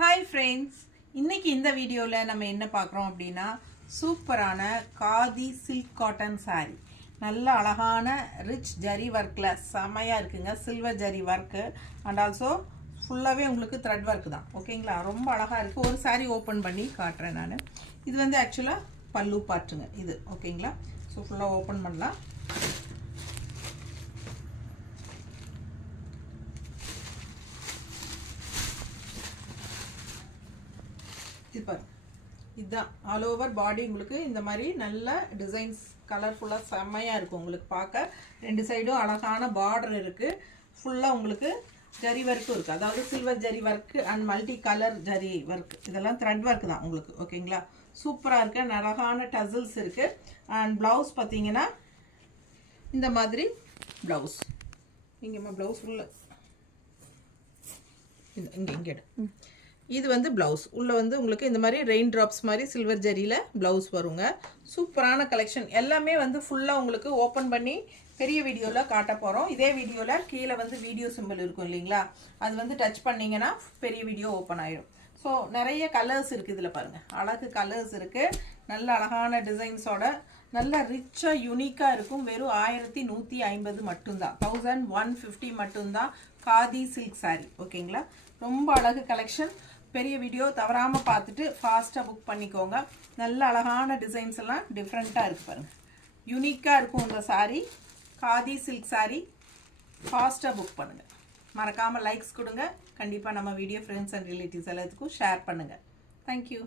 Hi friends, இன்னைக்கு இந்த வீடியோவில் நம்ம என்ன பார்க்குறோம் அப்படின்னா சூப்பரான காதி சில்க் காட்டன் சாரீ. நல்ல அழகான ரிச் ஜரி ஒர்க்கில் செமையாக இருக்குங்க. Silver zari work and also ஃபுல்லாகவே உங்களுக்கு த்ரெட் ஒர்க் தான். ஓகேங்களா, ரொம்ப அழகாக இருக்குது. ஒரு சாரீ ஓப்பன் பண்ணி காட்டுறேன் நான். இது வந்து ஆக்சுவலாக பல்லு பாட்டுங்க இது. ஓகேங்களா, ஸோ ஃபுல்லாக ஓப்பன் பண்ணலாம். இதுதான் ஆல் ஓவர் பாடி. உங்களுக்கு இந்த மாதிரி நல்ல டிசைன்ஸ் கலர்ஃபுல்லாக செம்மையாக இருக்கும். உங்களுக்கு பார்க்க ரெண்டு சைடும் அழகான பார்டர் இருக்குது. ஃபுல்லாக உங்களுக்கு ஜரி ஒர்க்கும் இருக்குது, அதாவது silver zari work and multi colour zari work. இதெல்லாம் த்ரெட் ஒர்க் தான் உங்களுக்கு. ஓகேங்களா, சூப்பராக இருக்குது. அழகான டசில்ஸ் இருக்குது. அண்ட் ப்ளவுஸ் பார்த்தீங்கன்னா இந்த மாதிரி ப்ளவுஸ். இங்கேம்மா ப்ளவுஸ் ஃபுல்லாக இங்கே இது வந்து ப்ளவுஸ் உள்ள வந்து உங்களுக்கு இந்த மாதிரி ரெயின் ட்ராப்ஸ் மாதிரி சில்வர் ஜரியில் ப்ளவுஸ் வருங்க. சூப்பரான கலெக்ஷன். எல்லாமே வந்து ஃபுல்லாக உங்களுக்கு ஓப்பன் பண்ணி பெரிய வீடியோவில் காட்ட போகிறோம். இதே வீடியோவில் கீழே வந்து வீடியோ சிம்பிள் இருக்கும் இல்லைங்களா, அது வந்து டச் பண்ணிங்கன்னா பெரிய வீடியோ ஓப்பன் ஆகிடும். ஸோ நிறைய கலர்ஸ் இருக்குது இதில் பாருங்கள். அழகு கலர்ஸ் இருக்குது. நல்ல அழகான டிசைன்ஸோட நல்ல ரிச்சாக யூனிக்காக இருக்கும். வெறும் 1150 மட்டும்தான், 1150 மட்டும்தான் காதி சில்க் சாரீ. ஓகேங்களா, ரொம்ப அழகு கலெக்ஷன். பெரிய வீடியோ தவறாமல் பார்த்துட்டு ஃபாஸ்ட்டாக புக் பண்ணிக்கோங்க. நல்ல அழகான டிசைன்ஸ் எல்லாம் டிஃப்ரெண்ட்டாக இருக்குது பாருங்கள். யூனிக்காக இருக்கும் இந்த சாரீ. காதி சில்க் சாரீ. ஃபாஸ்ட்டாக புக் பண்ணுங்கள். மறக்காமல் லைக்ஸ் கொடுங்க. கண்டிப்பாக நம்ம வீடியோ ஃப்ரெண்ட்ஸ் அண்ட் ரிலேட்டிவ்ஸ் எல்லாத்துக்கும் ஷேர் பண்ணுங்கள். தேங்க்யூ.